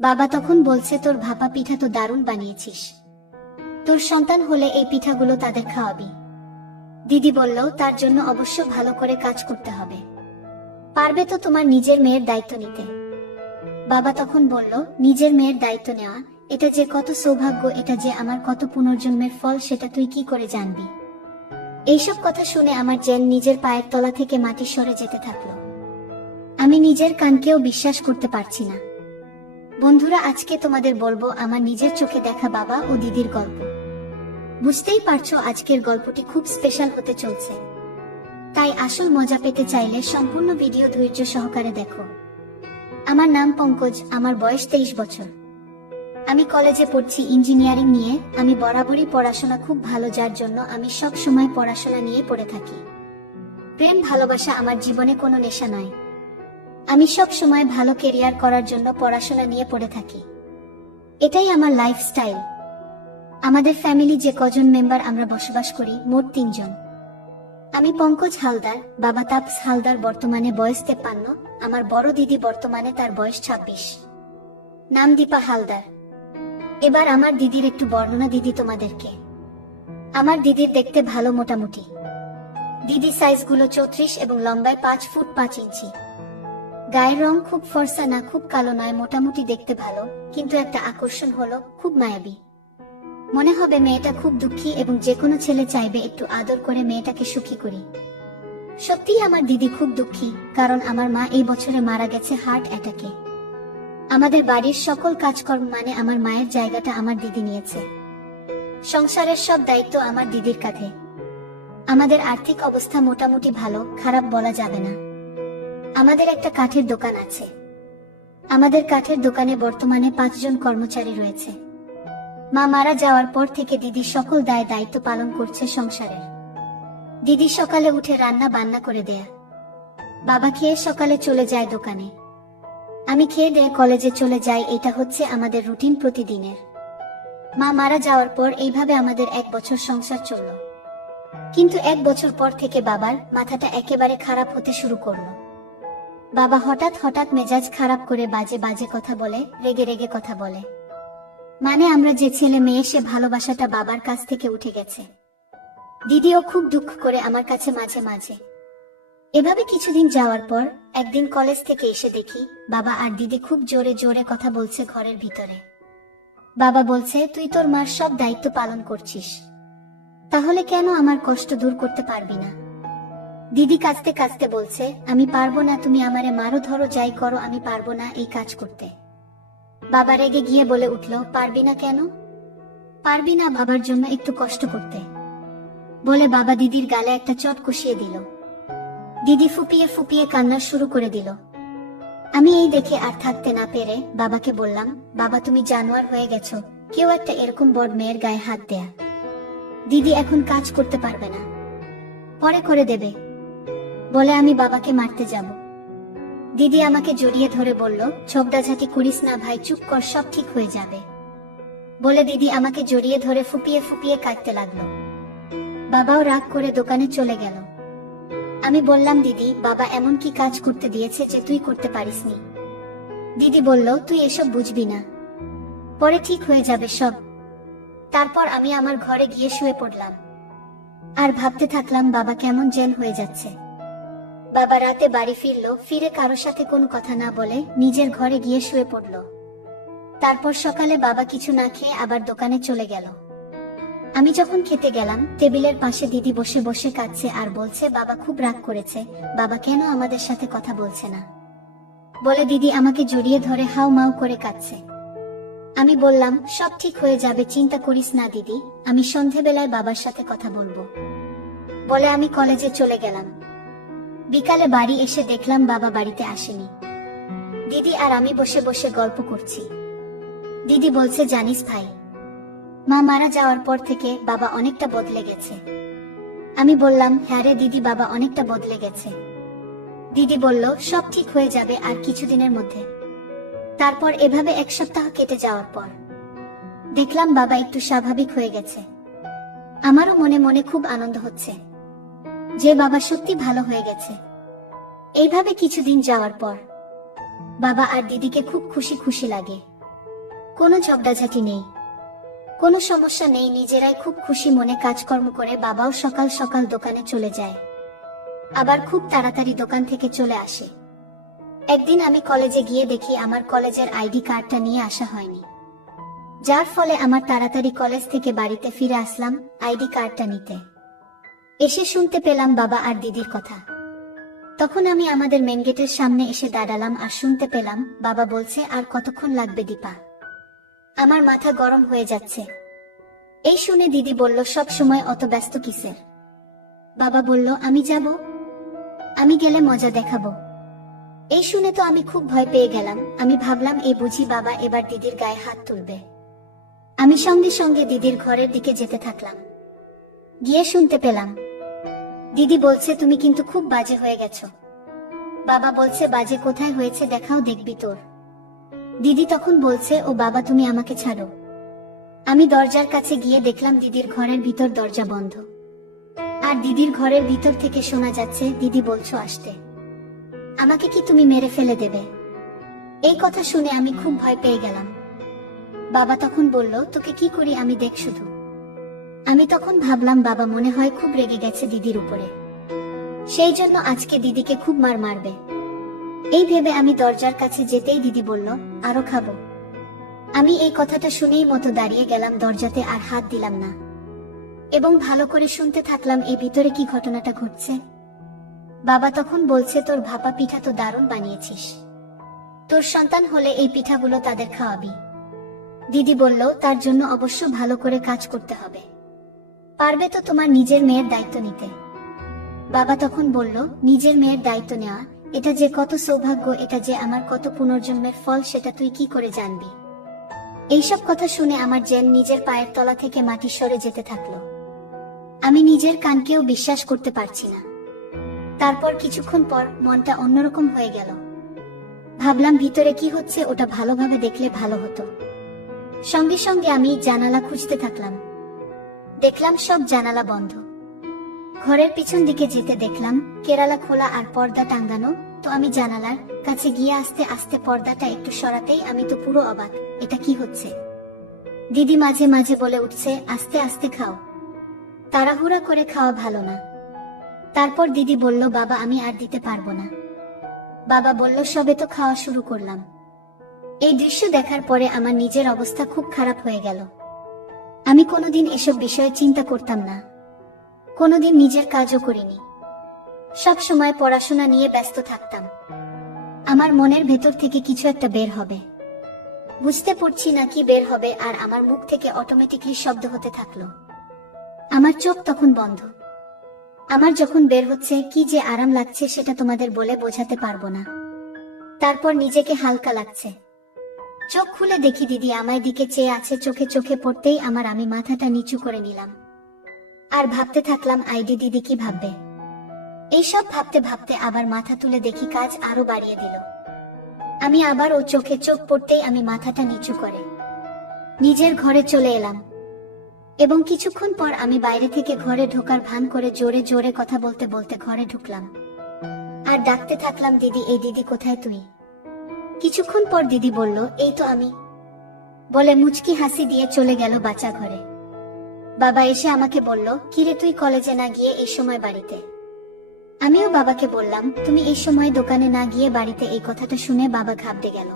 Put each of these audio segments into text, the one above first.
বাবা তখন বলছে, তোর ভাপা পিঠা তো দারুণ বানিয়েছিস, তোর সন্তান হলে এই পিঠাগুলো তাদের খাওয়াবি। দিদি বলল, তার জন্য অবশ্য ভালো করে কাজ করতে হবে। পারবে তো তোমার নিজের মেয়ের দায়িত্ব নিতে? বাবা তখন বলল, নিজের মেয়ের দায়িত্ব নেওয়া, এটা যে কত সৌভাগ্য, এটা যে আমার কত পুনর্জন্মের ফল, সেটা তুই কি করে জানবি? এইসব কথা শুনে আমার যেন নিজের পায়ের তলা থেকে মাটি সরে যেতে থাকলো। আমি নিজের কানকেও বিশ্বাস করতে পারছি না। বন্ধুরা, আজকে তোমাদের বলবো আমার নিজের চোখে দেখা বাবা ও দিদির গল্প। বুঝতেই পারছো আজকের গল্পটি খুব স্পেশাল হতে চলছে, তাই আসল মজা পেতে চাইলে সম্পূর্ণ ভিডিও ধৈর্য সহকারে দেখো। আমার নাম পঙ্কজ, আমার বয়স 23 বছর। আমি কলেজে পড়ছি ইঞ্জিনিয়ারিং নিয়ে। আমি বরাবরই পড়াশোনা খুব ভালো, যার জন্য আমি সব সময় পড়াশোনা নিয়ে পড়ে থাকি। প্রেম ভালোবাসা আমার জীবনে কোনো নেশা নয়। আমি সব সময় ভালো কেরিয়ার করার জন্য পড়াশোনা নিয়ে পড়ে থাকি। এটাই আমার লাইফস্টাইল। আমাদের ফ্যামিলি যে কজন মেম্বার আমরা বসবাস করি, মোট 3 জন। আমি পঙ্কজ হালদার, বাবা তাপস হালদার, বর্তমানে বয়স 53। আমার বড় দিদি, বর্তমানে তার বয়স 26, নাম দীপা হালদার। এবার আমার দিদির একটু বর্ণনা দিদি তোমাদেরকে। আমার দিদির দেখতে ভালো, মোটামুটি। দিদি সাইজগুলো 34 এবং লম্বায় 5 ফুট 5 ইঞ্চি। গায়ের রং খুব ফর্সা না, খুব কালো নয়, মোটামুটি দেখতে ভালো, কিন্তু একটা আকর্ষণ হলো খুব মায়াবী। মনে হবে মেয়েটা খুব দুঃখী এবং যে কোনো ছেলে চাইবে একটু আদর করে মেয়েটাকে সুখী করি। সত্যিই আমার দিদি খুব দুঃখী, কারণ আমার মা এই বছরে মারা গেছে হার্ট অ্যাটাকে। আমাদের বাড়ির সকল কাজকর্ম মানে আমার মায়ের জায়গাটা আমার দিদি নিয়েছে। সংসারের সব দায়িত্ব আমার দিদির কাঁধে। আমাদের আর্থিক অবস্থা মোটামুটি ভালো, খারাপ বলা যাবে না। আমাদের একটা কাঠের দোকান আছে। আমাদের কাঠের দোকানে বর্তমানে 5 জন কর্মচারী রয়েছে। মা মারা যাওয়ার পর থেকে দিদি সকল দায়িত্ব পালন করছে সংসারের। দিদি সকালে উঠে রান্না বান্না করে দেয়া, বাবা খেয়ে সকালে চলে যায় দোকানে, আমি খেয়ে দিয়ে কলেজে চলে যাই। এটা হচ্ছে আমাদের রুটিন প্রতিদিনের। মা মারা যাওয়ার পর এইভাবে আমাদের 1 বছর সংসার চলল। কিন্তু 1 বছর পর থেকে বাবার মাথাটা একেবারে খারাপ হতে শুরু করলো। বাবা হঠাৎ মেজাজ খারাপ করে বাজে বাজে কথা বলে, রেগে রেগে কথা বলে। মানে আমরা যে ছেলে মেয়ে, সে ভালোবাসাটা বাবার কাছ থেকে উঠে গেছে। দিদিও খুব দুঃখ করে আমার কাছে মাঝে মাঝে। এভাবে কিছুদিন যাওয়ার পর একদিন কলেজ থেকে এসে দেখি বাবা আর দিদি খুব জোরে জোরে কথা বলছে ঘরের ভিতরে। বাবা বলছে, তুই তোর মার সব দায়িত্ব পালন করছিস, তাহলে কেন আমার কষ্ট দূর করতে পারবি না? দিদি কাঁদতে কাঁদতে বলছে, আমি পারবো না, তুমি আমারে মারো ধরো যাই করো, আমি পারবো না এই কাজ করতে। বাবা রেগে গিয়ে বলে উঠল, পারবি না কেন? পারবি না বাবার জন্য একটু কষ্ট করতে? বলে বাবা দিদির গালে একটা চট কষিয়ে দিল। দিদি ফুপিয়ে ফুপিয়ে কান্না শুরু করে দিল। আমি এই দেখে আর থাকতে না পেরে বাবাকে বললাম, বাবা তুমি জানোয়ার হয়ে গেছো, কেউ একটা এরকম বড় মেয়ের গায়ে হাত দেয়া? দিদি এখন কাজ করতে পারবে না, পরে করে দেবে, বলে আমি বাবাকে মারতে যাব। দিদি আমাকে জড়িয়ে ধরে বলল, ঝগড়াঝাটি করিস না ভাই, চুপ কর, সব ঠিক হয়ে যাবে, বলে দিদি আমাকে জড়িয়ে ধরে ফুপিয়ে ফুপিয়ে কাঁদতে লাগলো। বাবাও রাগ করে দোকানে চলে গেল। আমি বললাম, দিদি বাবা এমন কি কাজ করতে দিয়েছে যে তুই করতে পারিসনি? দিদি বলল, তুই এসব বুঝবি না, পরে ঠিক হয়ে যাবে সব। তারপর আমি আমার ঘরে গিয়ে শুয়ে পড়লাম আর ভাবতে থাকলাম বাবা কেমন যেন হয়ে যাচ্ছে। বাবা রাতে বাড়ি ফিরে কারো সাথে কোনো কথা না বলে নিজের ঘরে গিয়ে শুয়ে পড়ল। তারপর সকালে বাবা কিছু না খেয়ে আবার দোকানে চলে গেল। আমি যখন খেতে গেলাম, টেবিলের পাশে দিদি বসে বসে কাঁদছে আর বলছে, বাবা খুব রাগ করেছে, বাবা কেন আমাদের সাথে কথা বলছে না, বলে দিদি আমাকে জড়িয়ে ধরে হাউ মাউ করে কাঁদছে। আমি বললাম, সব ঠিক হয়ে যাবে, চিন্তা করিস না দিদি, আমি সন্ধেবেলায় বাবার সাথে কথা বলবো, বলে আমি কলেজে চলে গেলাম। বিকালে বাড়ি এসে দেখলাম বাবা বাড়িতে আসেনি। দিদি আর আমি বসে বসে গল্প করছি। দিদি বলছে, জানিস ভাই, মা মারা যাওয়ার পর থেকে বাবা অনেকটা বদলে গেছে। আমি বললাম, হ্যাঁ রে দিদি, বাবা অনেকটা বদলে গেছে। দিদি বলল, সব ঠিক হয়ে যাবে আর কিছুদিনের মধ্যে। তারপর এভাবে 1 সপ্তাহ কেটে যাওয়ার পর দেখলাম বাবা একটু স্বাভাবিক হয়ে গেছে। আমারও মনে মনে খুব আনন্দ হচ্ছে যে বাবা সত্যি ভালো হয়ে গেছে। এইভাবে কিছুদিন যাওয়ার পর বাবা আর দিদিকে খুব খুশি খুশি লাগে। কোনো ঝগড়াঝাটি নেই, কোনো সমস্যা নেই, নিজেরাই খুব খুশি মনে কাজকর্ম করে। বাবাও সকাল সকাল দোকানে চলে যায়, আবার খুব তাড়াতাড়ি দোকান থেকে চলে আসে। একদিন আমি কলেজে গিয়ে দেখি আমার কলেজের আইডি কার্ডটা নিয়ে আসা হয়নি, যার ফলে আমার তাড়াতাড়ি কলেজ থেকে বাড়িতে ফিরে আসলাম আইডি কার্ডটা নিতে। এসে শুনতে পেলাম বাবা আর দিদির কথা। তখন আমি আমাদের মেন গেটের সামনে এসে দাঁড়ালাম আর শুনতে পেলাম বাবা বলছে, আর কতক্ষণ লাগবে দীপা? আমার মাথা গরম হয়ে যাচ্ছে। এই শুনে দিদি বলল, সব সময় অত ব্যস্ত কিসের? বাবা বলল, আমি যাব, আমি গেলে মজা দেখাবো। এই শুনে তো আমি খুব ভয় পেয়ে গেলাম। আমি ভাবলাম এই বুঝি বাবা এবার দিদির গায়ে হাত তুলবে। আমি সঙ্গে সঙ্গে দিদির ঘরের দিকে যেতে থাকলাম। গিয়ে শুনতে পেলাম দিদি বলছে, তুমি কিন্তু খুব বাজে হয়ে গেছো। বাবা বলছে, বাজে কোথায় হয়েছে দেখাও, দেখবি তোর। দিদি তখন বলছে, ও বাবা তুমি আমাকে ছাড়ো। আমি দরজার কাছে গিয়ে দেখলাম দিদির ঘরের ভিতর দরজা বন্ধ, আর দিদির ঘরের ভিতর থেকে শোনা যাচ্ছে, দিদি বলছো আসতে, আমাকে কি তুমি মেরে ফেলে দেবে? এই কথা শুনে আমি খুব ভয় পেয়ে গেলাম। বাবা তখন বলল, তোকে কি করি আমি দেখ শুধু। আমি তখন ভাবলাম বাবা মনে হয় খুব রেগে গেছে দিদির উপরে, সেই জন্য আজকে দিদিকে খুব মার মারবে। এই ভেবে আমি দরজার কাছে যেতেই দিদি বলল, আরো খাবো। আমি এই কথাটা শুনেই মতো দাঁড়িয়ে গেলাম দরজাতে, আর হাত দিলাম না, এবং ভালো করে শুনতে থাকলাম এই ভিতরে কি ঘটনাটা ঘটছে। বাবা তখন বলছে, তোর ভাপা পিঠা তো দারুণ বানিয়েছিস, তোর সন্তান হলে এই পিঠাগুলো তাদের খাওয়াবি। দিদি বলল, তার জন্য অবশ্য ভালো করে কাজ করতে হবে, পারবে তো তোমার নিজের মেয়ের দায়িত্ব নিতে? বাবা তখন বলল, নিজের মেয়ের দায়িত্ব নেওয়া, এটা যে কত সৌভাগ্য, এটা যে আমার কত পুনর্জন্মের ফল, সেটা তুই কি করে জানবি? এইসব কথা শুনে আমার যেন নিজের পায়ের তলা থেকে মাটি সরে যেতে থাকলো। আমি নিজের কানকেও বিশ্বাস করতে পারছি না। তারপর কিছুক্ষণ পর মনটা অন্যরকম হয়ে গেল। ভাবলাম ভিতরে কি হচ্ছে ওটা ভালোভাবে দেখলে ভালো হতো। সঙ্গে সঙ্গে আমি জানালা খুঁজতে থাকলাম। দেখলাম সব জানালা বন্ধ। ঘরের পিছন দিকে যেতে দেখলাম কেরালা খোলা আর পর্দা টাঙ্গানো। তো আমি জানালার কাছে গিয়ে আস্তে আস্তে পর্দাটা একটু সরাতেই আমি তো পুরো অবাক, এটা কি হচ্ছে? দিদি মাঝে মাঝে বলে উঠছে, আস্তে আস্তে খাও, তাড়াহুড়া করে খাওয়া ভালো না। তারপর দিদি বলল, বাবা আমি আর দিতে পারবো না। বাবা বলল, সবে তো খাওয়া শুরু করলাম। এই দৃশ্য দেখার পরে আমার নিজের অবস্থা খুব খারাপ হয়ে গেল। আমি কোনোদিন এসব বিষয়ে চিন্তা করতাম না, কোনোদিন নিজের কাজও করিনি, সব সময় পড়াশোনা নিয়ে ব্যস্ত থাকতাম। আমার মনের ভেতর থেকে কিছু একটা বের হবে, বুঝতে পারছি না কি বের হবে, আর আমার মুখ থেকে অটোমেটিকলি শব্দ হতে থাকলো। আমার চোখ তখন বন্ধ। আমার যখন বের হচ্ছে কি যে আরাম লাগছে সেটা তোমাদের বলে বোঝাতে পারবো না। তারপর নিজেকে হালকা লাগছে। চোখ খুলে দেখি দিদি আমার দিকে চেয়ে আছে। চোখে চোখে পড়তেই আমি মাথাটা নিচু করে নিলাম, আর ভাবতে থাকলাম আইডি দিদি কি ভাববে। এইসব ভাবতে ভাবতে আবার মাথা তুলে দেখি কাজ আরো বাড়িয়ে দিল। আমি আবার ও চোখে চোখ পড়তেই আমি মাথাটা নিচু করে নিজের ঘরে চলে এলাম, এবং কিছুক্ষণ পর আমি বাইরে থেকে ঘরে ঢোকার ভান করে জোরে জোরে কথা বলতে বলতে ঘরে ঢুকলাম, আর ডাকতে থাকলাম, দিদি, এই দিদি কোথায় তুই? কিছুক্ষণ পর দিদি বলল, এই তো আমি, বলে মুচকি হাসি দিয়ে চলে গেল বাচ্চা ঘরে। বাবা এসে আমাকে বলল, কিরে তুই কলেজে না গিয়ে এই সময় বাড়িতে? আমিও বাবাকে বললাম, তুমি এই সময় দোকানে না গিয়ে বাড়িতে। এই কথাটা শুনে বাবা ঘাবড়ে গেল।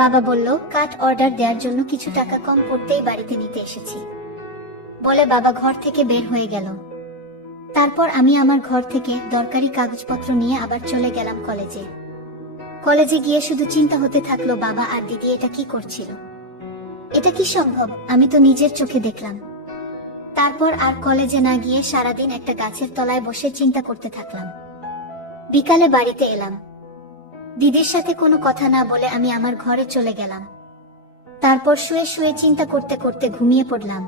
বাবা বলল, কাট অর্ডার দেওয়ার জন্য কিছু টাকা কম পড়তেই বাড়িতে নিতে এসেছি, বলে বাবা ঘর থেকে বের হয়ে গেল। তারপর আমি আমার ঘর থেকে দরকারি কাগজপত্র নিয়ে আবার চলে গেলাম কলেজে। কলেজে গিয়ে শুধু চিন্তা হতে থাকলো, বাবা আর দিদি এটা কি করছিল, এটা কি সম্ভব? আমি তো নিজের চোখে দেখলাম। তারপর আর কলেজে না গিয়ে সারাদিন একটা গাছের তলায় বসে চিন্তা করতে থাকলাম। বিকালে বাড়িতে এলাম। দিদির সাথে কোনো কথা না বলে আমি আমার ঘরে চলে গেলাম। তারপর শুয়ে শুয়ে চিন্তা করতে করতে ঘুমিয়ে পড়লাম।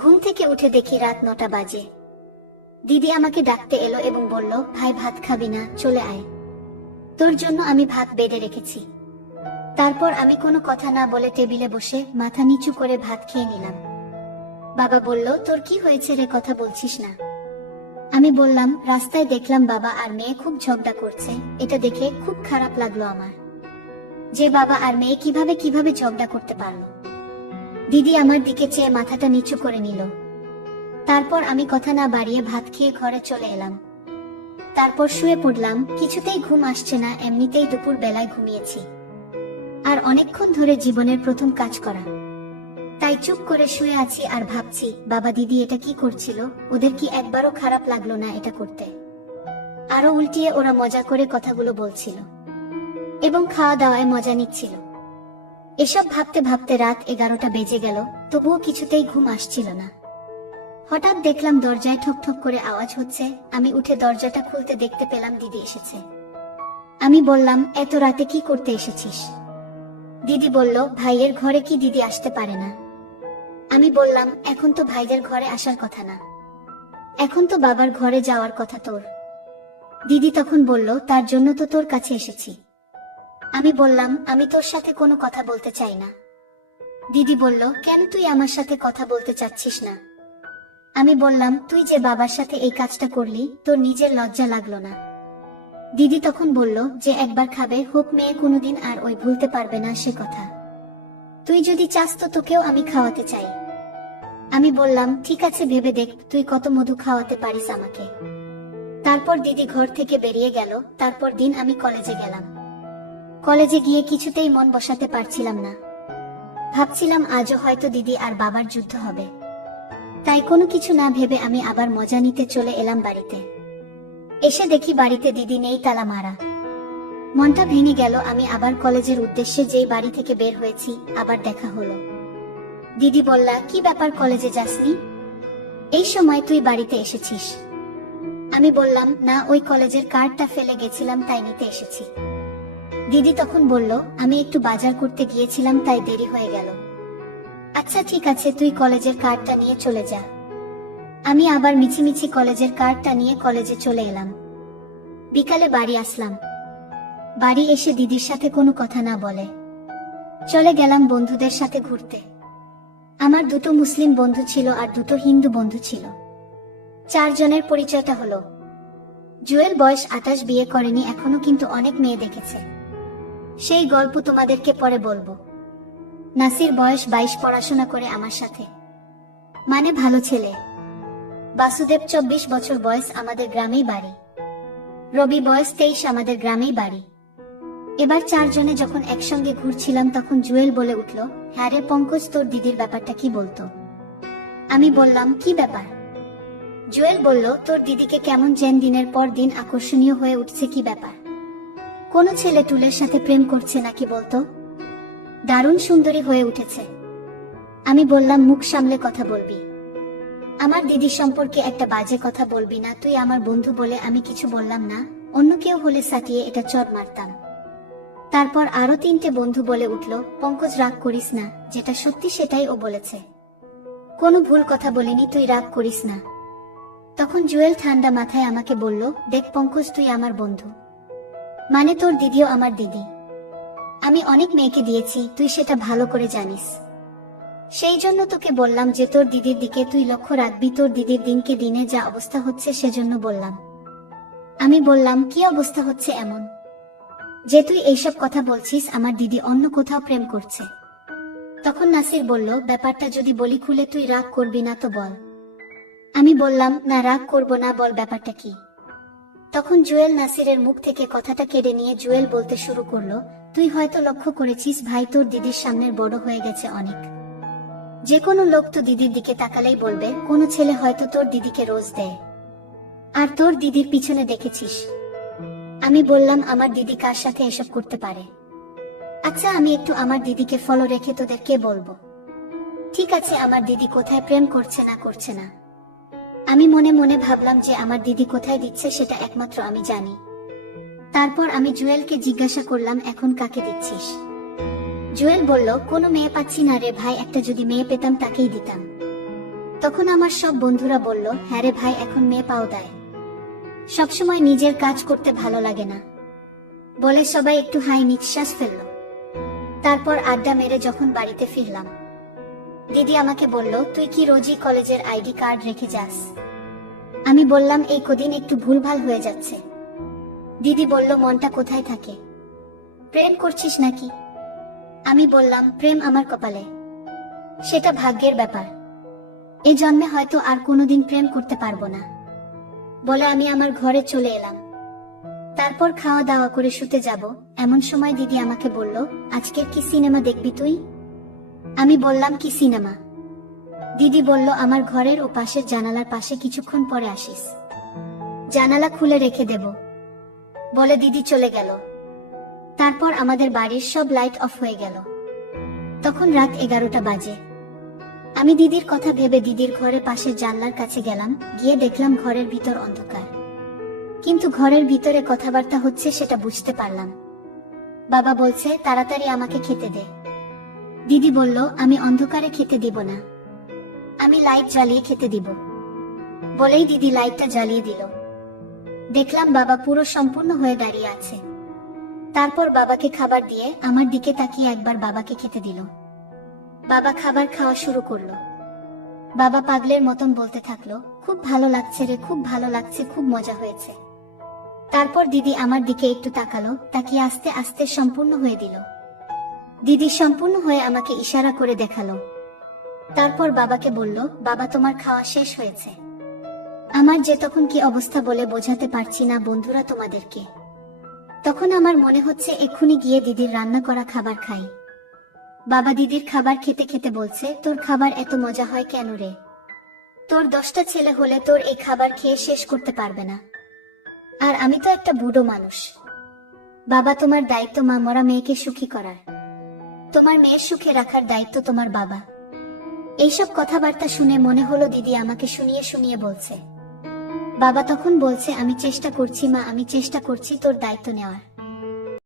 ঘুম থেকে উঠে দেখি রাত 9টা বাজে। দিদি আমাকে ডাকতে এলো এবং বলল, ভাই ভাত খাবি না? চলে আয়, তোর জন্য আমি ভাত বেড়ে রেখেছি। তারপর আমি কোনো কথা না বলে টেবিলে বসে মাথা নিচু করে ভাত খেয়ে নিলাম। বাবা বলল, তোর কি হয়েছে রে, কথা বলছিস না? আমি বললাম, রাস্তায় দেখলাম বাবা আর মেয়ে খুব ঝগড়া করছে, এটা দেখে খুব খারাপ লাগলো আমার। যে বাবা আর মেয়ে কিভাবে কিভাবে ঝগড়া করতে পারলো। দিদি আমার দিকে চেয়ে মাথাটা নিচু করে নিল। তারপর আমি কথা না বাড়িয়ে ভাত খেয়ে ঘরে চলে এলাম। তারপর শুয়ে পড়লাম, কিছুতেই ঘুম আসছে না, এমনিতেই দুপুর বেলায় ঘুমিয়েছি। আর অনেকক্ষণ ধরে জীবনের প্রথম কাজ করা, তাই চুপ করে শুয়ে আছি আর ভাবছি, বাবা দিদি এটা কি করছিল, ওদের কি একবারও খারাপ লাগলো না এটা করতে? আরো উল্টিয়ে ওরা মজা করে কথাগুলো বলছিল এবং খাওয়া দাওয়ায় মজা নিচ্ছিল। এসব ভাবতে ভাবতে রাত 11টা বেজে গেল, তবুও কিছুতেই ঘুম আসছিল না। হঠাৎ দেখলাম দরজায় ঠক ঠক করে আওয়াজ হচ্ছে। আমি উঠে দরজাটা খুলতে দেখতে পেলাম দিদি এসেছে। আমি বললাম, এত রাতে কি করতে এসেছিস? দিদি বলল, ভাইয়ের ঘরে কি দিদি আসতে পারে না? আমি বললাম, এখন তো ভাইদের ঘরে আসার কথা না, এখন তো বাবার ঘরে যাওয়ার কথা তোর। দিদি তখন বলল, তার জন্য তো তোর কাছে এসেছি। আমি বললাম, আমি তোর সাথে কোনো কথা বলতে চাই না। দিদি বলল, কেন তুই আমার সাথে কথা বলতে চাচ্ছিস না? আমি বললাম, তুই যে বাবার সাথে এই কাজটা করলি, তোর নিজের লজ্জা লাগলো না? দিদি তখন বলল, যে একবার খাবে হোক মেয়ে কোনোদিন আর ওই ভুলতে পারবে না সে কথা। তুই যদি চাস তো তোকেও আমি খাওয়াতে চাই। আমি বললাম, ঠিক আছে, ভেবে দেখ তুই কত মধু খাওয়াতে পারিস আমাকে। তারপর দিদি ঘর থেকে বেরিয়ে গেল। তারপর দিন আমি কলেজে গেলাম। কলেজে গিয়ে কিছুতেই মন বসাতে পারছিলাম না। ভাবছিলাম আজও হয়তো দিদি আর বাবার যুদ্ধ হবে। তাই কোনো কিছু না ভেবে আমি আবার মজা নিতে চলে এলাম বাড়িতে। এসে দেখি বাড়িতে দিদি নেই, তালা মারা। মনটা ভেঙে গেল। আমি আবার কলেজের উদ্দেশ্যে যেই বাড়ি থেকে বের হয়েছি, আবার দেখা হলো। দিদি বলল, কি ব্যাপার, কলেজে যাসনি? এই সময় তুই বাড়িতে এসেছিস? আমি বললাম, না, ওই কলেজের কার্ডটা ফেলে গেছিলাম তাই নিতে এসেছি। দিদি তখন বলল, আমি একটু বাজার করতে গিয়েছিলাম তাই দেরি হয়ে গেল। আচ্ছা ঠিক আছে, তুই কলেজের কার্ডটা নিয়ে চলে যা। আমি আবার মিছিমিছি কলেজের কার্ডটা নিয়ে কলেজে চলে এলাম। বিকালে বাড়ি আসলাম। বাড়ি এসে দিদির সাথে কোনো কথা না বলে চলে গেলাম বন্ধুদের সাথে ঘুরতে। আমার দুটো মুসলিম বন্ধু ছিল আর দুটো হিন্দু বন্ধু ছিল। 4 জনের পরিচয়টা হলো, জুয়েল বয়স 28, বিয়ে করেনি এখনো, কিন্তু অনেক মেয়ে দেখেছে। সেই গল্প তোমাদেরকে পরে বলবো। নাসির বয়স 22, পড়াশোনা করে আমার সাথে, মানে ভালো ছেলে। বাসুদেব 24 বছর বয়স, আমাদের গ্রামেই বাড়ি। রবি বয়স 23, আমাদের গ্রামেই বাড়ি। এবার 4 জনে যখন একসঙ্গে ঘুরছিলাম তখন জুয়েল বলে উঠল, হ্যাঁ রে পঙ্কজ, তোর দিদির ব্যাপারটা কি বলতো? আমি বললাম, কি ব্যাপার? জুয়েল বলল, তোর দিদিকে কেমন যেন দিনের পর দিন আকর্ষণীয় হয়ে উঠছে, কি ব্যাপার? কোন ছেলে টুলের সাথে প্রেম করছে নাকি বলতো? দারুণ সুন্দরী হয়ে উঠেছে। আমি বললাম, মুখ সামলে কথা বলবি। আমার দিদি সম্পর্কে একটা বাজে কথা বলবি না। তুই আমার বন্ধু বলে আমি কিছু বললাম না, অন্য কেউ হলে সাটিয়ে এটা চড় মারতাম। তারপর আরো 3টে বন্ধু বলে উঠল, পঙ্কজ রাগ করিস না, যেটা সত্যি সেটাই ও বলেছে, কোনো ভুল কথা বলিনি, তুই রাগ করিস না। তখন জুয়েল ঠান্ডা মাথায় আমাকে বলল, দেখ পঙ্কজ, তুই আমার বন্ধু, মানে তোর দিদিও আমার দিদি। আমি অনেক মেয়েকে দিয়েছি, তুই সেটা ভালো করে জানিস। সেই জন্য তোকে বললাম যে তোর দিদির দিকে তুই লক্ষ্য রাখবি। তোর দিদির দিনকে দিনে যা অবস্থা হচ্ছে সেজন্য বললাম। আমি বললাম, কি অবস্থা হচ্ছে এমন যে তুই এইসব কথা বলছিস? আমার দিদি অন্য কোথাও প্রেম করছে। তখন নাসির বলল, ব্যাপারটা যদি বলি খুলে তুই রাগ করবি না তো বল। আমি বললাম, না রাগ করব না, বল ব্যাপারটা কি। তখন জুয়েল নাসিরের মুখ থেকে কথাটা কেড়ে নিয়ে জুয়েল বলতে শুরু করলো, তুই হয়তো লক্ষ্য করেছিস ভাই, তোর দিদির সামনের বড় হয়ে গেছে অনেক। যে কোনো লোক তো দিদির দিকে তাকালেই বলবে কোনো ছেলে হয়তো তোর দিদিকে রোজ দেয়, আর তোর দিদির পিছনে দেখেছিস। আমি বললাম, আমার দিদি কার সাথে এসব করতে পারে? আচ্ছা আমি একটু আমার দিদিকে ফলো রেখে তোদেরকে বলবো। ঠিক আছে, আমার দিদি কোথায় প্রেম করছে না করছে না। আমি মনে মনে ভাবলাম যে আমার দিদি কোথায় দিচ্ছে সেটা একমাত্র আমি জানি। তারপর আমি জুয়েলকে জিজ্ঞাসা করলাম, এখন কাকে দিচ্ছিস? জুয়েল বলল, কোনো মেয়ে পাচ্ছি না রে ভাই, একটা যদি মেয়ে পেতাম তাকেই দিতাম। তখন আমার সব বন্ধুরা বলল, হ্যাঁ রে ভাই, এখন মেয়ে পাও দেয়, সবসময় নিজের কাজ করতে ভালো লাগে না, বলে সবাই একটু হাই নিঃশ্বাস ফেলল। তারপর আড্ডা মেরে যখন বাড়িতে ফিরলাম, দিদি আমাকে বলল, তুই কি রোজই কলেজের আইডি কার্ড রেখে যাস? আমি বললাম, এই কদিন একটু ভুলভাল হয়ে যাচ্ছে। দিদি বলল, মনটা কোথায় থাকে? প্রেম করছিস নাকি? আমি বললাম, প্রেম আমার কপালে, সেটা ভাগ্যের ব্যাপার। এ জন্মে হয়তো আর কোনোদিন প্রেম করতে পারবো না, বলে আমি আমার ঘরে চলে এলাম। তারপর খাওয়া দাওয়া করে শুতে যাব, এমন সময় দিদি আমাকে বলল, আজকের কি সিনেমা দেখবি তুই? আমি বললাম, কি সিনেমা? দিদি বলল, আমার ঘরের ও পাশের জানালার পাশে কিছুক্ষণ পরে আসিস, জানালা খুলে রেখে দেব, বলে দিদি চলে গেল। তারপর আমাদের বাড়ির সব লাইট অফ হয়ে গেল। তখন রাত 11টা বাজে। আমি দিদির কথা ভেবে দিদির ঘরের পাশের জানলার কাছে গেলাম, গিয়ে দেখলাম ঘরের ভিতর অন্ধকার, কিন্তু ঘরের ভিতরে কথাবার্তা হচ্ছে সেটা বুঝতে পারলাম। বাবা বলছে, তাড়াতাড়ি আমাকে খেতে দে। দিদি বলল, আমি অন্ধকারে খেতে দিব না, আমি লাইট জ্বালিয়ে খেতে দিব। বলেই দিদি লাইটটা জ্বালিয়ে দিল। দেখলাম বাবা পুরো সম্পূর্ণ হয়ে দাঁড়িয়ে আছে। তারপর বাবাকে খাবার দিয়ে আমার দিকে তাকিয়ে একবার বাবাকে খেতে দিল। বাবা খাবার খাওয়া শুরু করলো। বাবা পাগলের মতন বলতে থাকলো, খুব ভালো লাগছে রে, খুব ভালো লাগছে, খুব মজা হয়েছে। তারপর দিদি আমার দিকে একটু তাকালো, তাকিয়ে আস্তে আস্তে সম্পূর্ণ হয়ে দিল। দিদি সম্পূর্ণ হয়ে আমাকে ইশারা করে দেখালো। তারপর বাবাকে বলল, বাবা তোমার খাওয়া শেষ হয়েছে। আমার যে তখন কি অবস্থা বলে বোঝাতে পারছি না বন্ধুরা তোমাদেরকে। তখন আমার মনে হচ্ছে এক্ষুনি গিয়ে দিদির রান্না করা খাবার খাই। বাবা দিদির খাবার খেতে খেতে বলছে, তোর খাবার এত মজা হয় কেন রে? তোর 10টা ছেলে হলে তোর এই খাবার খেয়ে শেষ করতে পারবে না, আর আমি তো একটা বুড়ো মানুষ। বাবা, তোমার দায়িত্ব মা মরা মেয়েকে সুখী করার, তোমার মেয়ের সুখে রাখার দায়িত্ব তোমার বাবা। এইসব কথাবার্তা শুনে মনে হলো দিদি আমাকে শুনিয়ে শুনিয়ে বলছে। বাবা তখন বলছে, আমি চেষ্টা করছি মা, আমি চেষ্টা করছি তোর দায়িত্ব নেওয়ার।